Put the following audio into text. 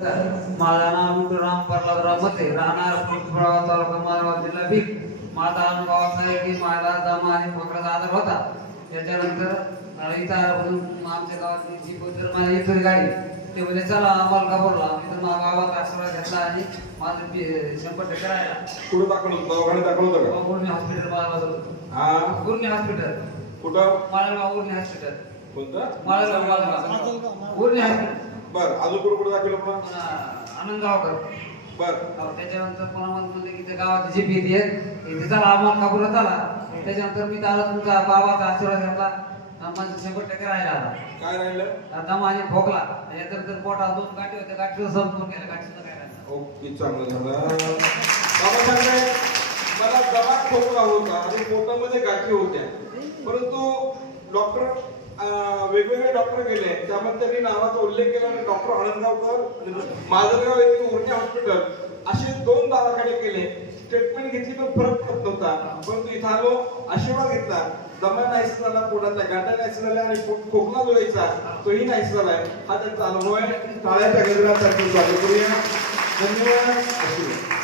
माझं नाव विठू राम प्रल्हादराव मते, राहणार पुष्पळावा तालुका मानवत जिल्हा बीड. माझा अनुभव असा आहे की माझा दमा आणि खोकल्याचा आजार होता. त्याच्यानंतर इथं आमच्या गावातली जी बद्दल माझी इतर गाडी ते म्हणजे चला आम्हाला घाबरला. मी तर माझ्या गावात आश्रय घेतला आणि माझं 100% राहिला. कुठं दाखवलं होतं? दवाखान्यात दाखवलं होतं का? गुरणी हॉस्पिटल माझं होतं. हा गुरणी हॉस्पिटल कुठं? माळेगाव गुरणी हॉस्पिटल. कोणतं? माळेगाव गुरणी हॉस्पिटल. बर अजून कुठं दाखवलं पुन्हा? आनंदगावकर. बर त्याच्यानंतर पुन्हा म्हणले की त्या गावात जी भीती आहे इथे चला आम्हाला काबूला चला. त्याच्यानंतर मी त्याला तुमचा बाबाचा आशीर्वाद घेतला. माझं 100% राहिला आता. काय राहिलं? दमा आणि खोकला. त्याच्यानंतर पोटात 2 गाठी होत्या, गाठीवर संपून गेल्या, गाठीचं काय राहिलं. ओके चांगलं झालं. बाबा सांगताय मला दमा खोकला होता आणि पोटामध्ये गाठी होत्या, परंतु डॉक्टर वेगवेगळे डॉक्टर गेले, त्यामध्ये त्यांनी नावाचा उल्लेख केला. डॉक्टर आनंदगावकर, माजलगाव येथील उर्णी हॉस्पिटल असे 2 दवाखाने केले. ट्रीटमेंट घेतली पण फरक पडत नव्हता. परंतु इथं आलो, आशीर्वाद घेतला. दमा नाहीस झाला, पोटातल्या गाठ्या नाहीस झाल्या आणि खोकला जो यायचा तोही नाहीस झालाय. हा त्यांचा अनुभव आहे. टाळ्याच्या गजरात स्वागत करूया. धन्यवाद.